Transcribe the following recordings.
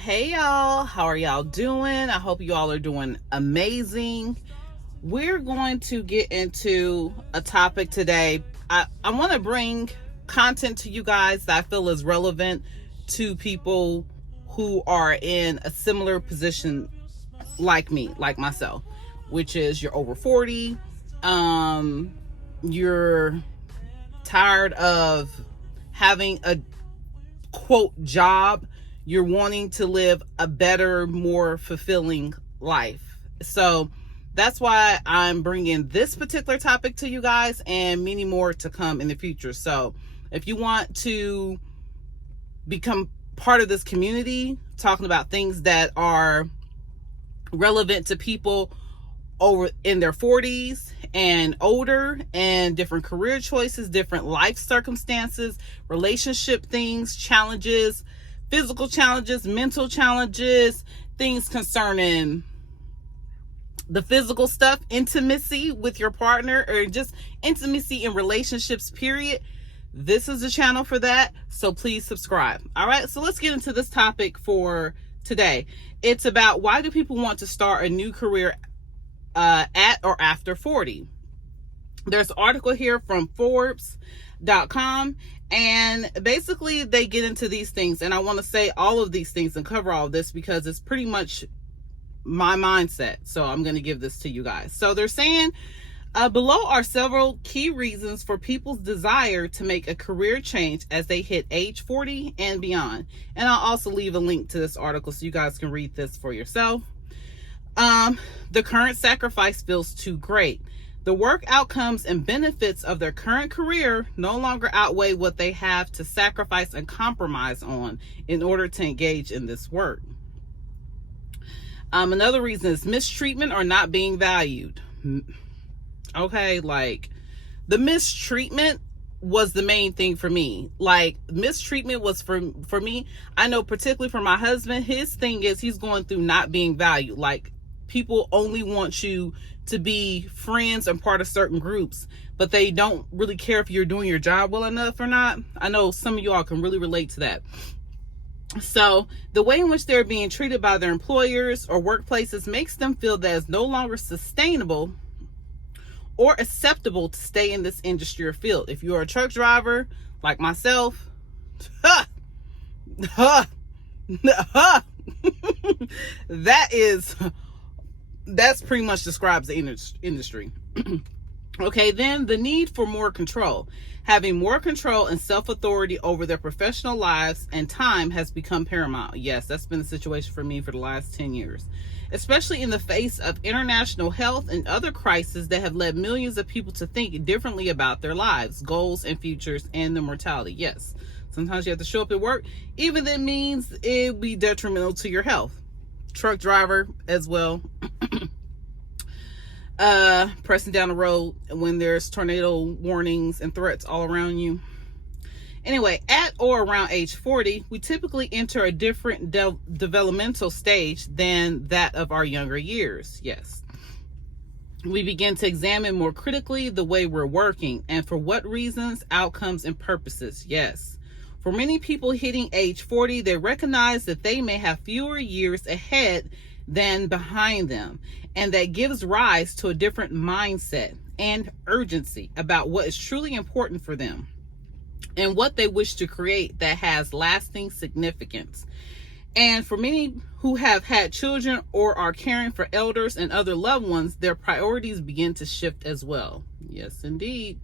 Hey y'all, how are y'all doing? I hope you all are doing amazing. We're going to get into a topic today. I want to bring content to you guys that I feel is relevant to people who are in a similar position like me, like myself, which is you're over 40, you're tired of having a quote job, you're wanting to live a better, more fulfilling life. So that's why I'm bringing this particular topic to you guys and many more to come in the future. So if you want to become part of this community, talking about things that are relevant to people over in their 40s and older, and different career choices, different life circumstances, relationship things, challenges, physical challenges, mental challenges, things concerning the physical stuff, intimacy with your partner, or just intimacy in relationships, period. This is the channel for that. So please subscribe. All right. So let's get into this topic for today. It's about why do people want to start a new career at or after 40. There's an article here from Forbes.com, and basically they get into these things, and I want to say all of these things and cover all of this because it's pretty much my mindset. So I'm going to give this to you guys. So they're saying below are several key reasons for people's desire to make a career change as they hit age 40 and beyond. And I'll also leave a link to this article so you guys can read this for yourself. The current sacrifice feels too great. The work outcomes and benefits of their current career no longer outweigh what they have to sacrifice and compromise on in order to engage in this work. Another reason is mistreatment or not being valued. Okay, like the mistreatment was the main thing for me. Like mistreatment was for me. I know particularly for my husband, his thing is he's going through not being valued. Like people only want you to be friends and part of certain groups, but they don't really care if you're doing your job well enough or not. I know some of y'all can really relate to that. So the way in which they're being treated by their employers or workplaces makes them feel that it's no longer sustainable or acceptable to stay in this industry or field. If you're a truck driver like myself, that's pretty much describes the industry. Okay, then the need for more control. Having more control and self-authority over their professional lives and time has become paramount. Yes, that's been the situation for me for the last 10 years, especially in the face of international health and other crises that have led millions of people to think differently about their lives, goals, and futures, and their mortality. Yes, sometimes you have to show up at work, even if it means it will be detrimental to your health. Truck driver as well. Pressing down the road when there's tornado warnings and threats all around you. Anyway, at or around age 40, we typically enter a different developmental stage than that of our younger years. Yes. We begin to examine more critically the way we're working and for what reasons, outcomes, and purposes. Yes. For many people hitting age 40, they recognize that they may have fewer years ahead than behind them, and that gives rise to a different mindset and urgency about what is truly important for them and what they wish to create that has lasting significance. And for many who have had children or are caring for elders and other loved ones, their priorities begin to shift as well. Yes, indeed.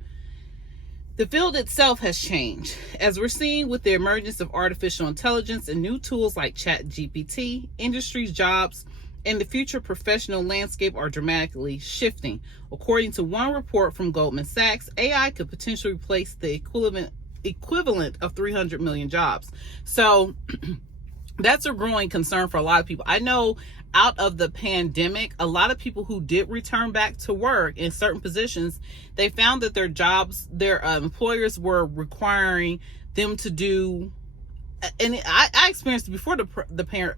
The field itself has changed, as we're seeing with the emergence of artificial intelligence and new tools like ChatGPT. Industries, jobs, and the future professional landscape are dramatically shifting. According to one report from Goldman Sachs, AI could potentially replace the equivalent of 300 million jobs. So that's a growing concern for a lot of people. I know out of the pandemic, a lot of people who did return back to work in certain positions, they found that their jobs, their employers were requiring them to do, and I experienced before the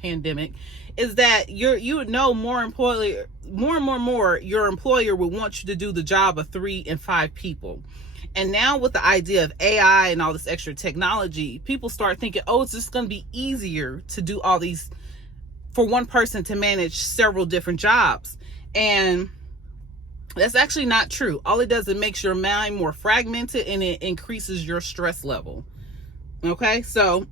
pandemic, is that you would know more and more your employer would want you to do the job of 3 and 5 people. And now with the idea of AI and all this extra technology, people start thinking, oh, it's just going to be easier to do all these, for one person to manage several different jobs. And that's actually not true. All it does is makes your mind more fragmented, and it increases your stress level. Okay, so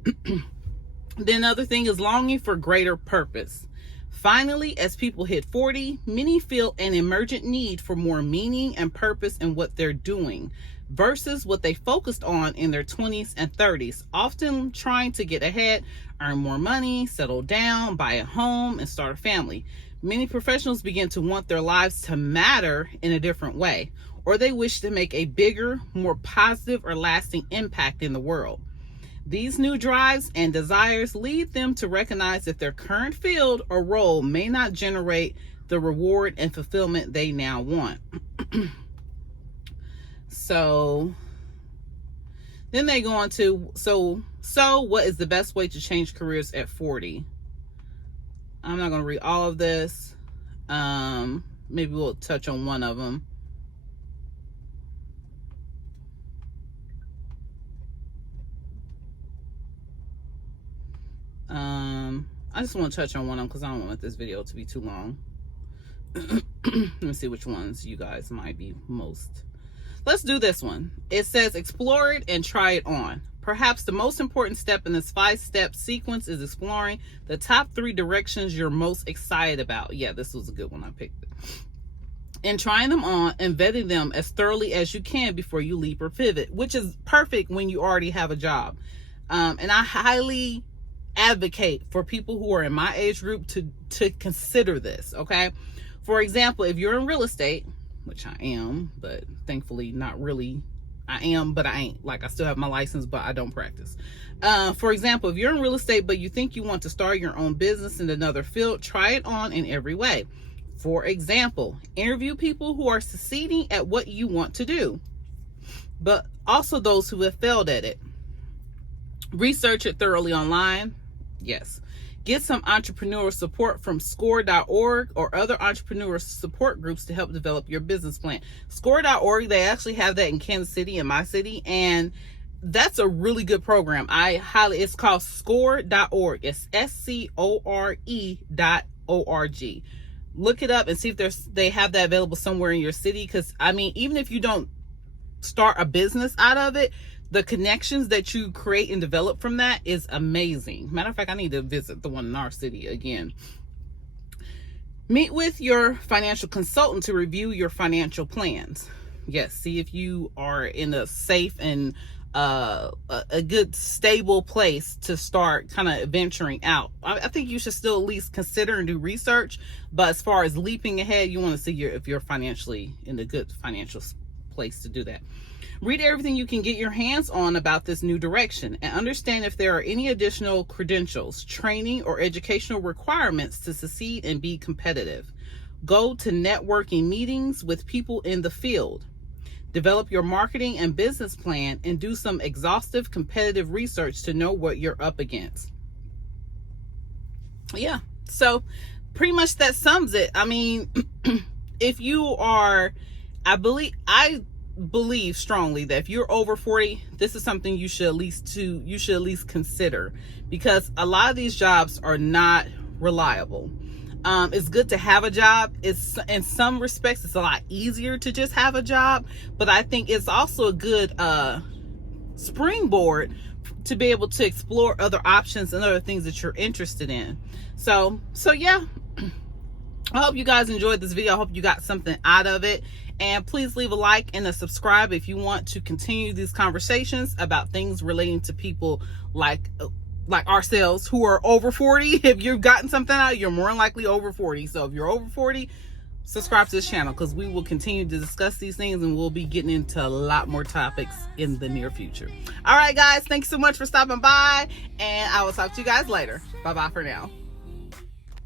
then another thing is longing for greater purpose. Finally, as people hit 40, many feel an emergent need for more meaning and purpose in what they're doing versus what they focused on in their 20s and 30s, often trying to get ahead, earn more money, settle down, buy a home, and start a family. Many professionals begin to want their lives to matter in a different way, or they wish to make a bigger, more positive or lasting impact in the world. These new drives and desires lead them to recognize that their current field or role may not generate the reward and fulfillment they now want. So then they go on to, so what is the best way to change careers at 40? I'm not going to read all of this. Maybe we'll touch on one of them. I just want to touch on one of them because I don't want this video to be too long. Let me see which ones you guys might be most. Let's do this one. It says explore it and try it on. Perhaps the most important step in this 5-step sequence is exploring the top 3 directions you're most excited about. Yeah, this was a good one. I picked it. And trying them on and vetting them as thoroughly as you can before you leap or pivot, which is perfect when you already have a job. And I highly advocate for people who are in my age group to consider this. Okay, for example, if you're in real estate, which I am, but thankfully not really. I am, but I ain't. Like, I still have my license, but I don't practice. For example, if you're in real estate but you think you want to start your own business in another field, try it on in every way. For example, interview people who are succeeding at what you want to do, but also those who have failed at it. Research it thoroughly online. Yes. Get some entrepreneurial support from score.org or other entrepreneurial support groups to help develop your business plan. Score.org, they actually have that in Kansas City, in my city, and that's a really good program. It's called score.org. It's SCORE.org. Look it up and see if they have that available somewhere in your city, because I mean, even if you don't start a business out of it, the connections that you create and develop from that is amazing. Matter of fact, I need to visit the one in our city again. Meet with your financial consultant to review your financial plans. Yes, see if you are in a safe and a good, stable place to start kind of venturing out. I think you should still at least consider and do research. But as far as leaping ahead, you want to see if you're financially in a good financial place to do that. Read everything you can get your hands on about this new direction and understand if there are any additional credentials, training, or educational requirements to succeed and be competitive. Go to networking meetings with people in the field. Develop your marketing and business plan and do some exhaustive competitive research to know what you're up against. Yeah, so pretty much that sums it. I mean, if you are, I believe strongly that if you're over 40, this is something you should at least consider, because a lot of these jobs are not reliable. It's good to have a job. It's, in some respects, it's a lot easier to just have a job, but I think it's also a good springboard to be able to explore other options and other things that you're interested in. So yeah, I hope you guys enjoyed this video. I hope you got something out of it. And please leave a like and a subscribe if you want to continue these conversations about things relating to people like ourselves who are over 40. If you've gotten something out, you're more than likely over 40. So if you're over 40, subscribe to this channel, because we will continue to discuss these things and we'll be getting into a lot more topics in the near future. All right, guys, thanks so much for stopping by, and I will talk to you guys later. Bye-bye for now.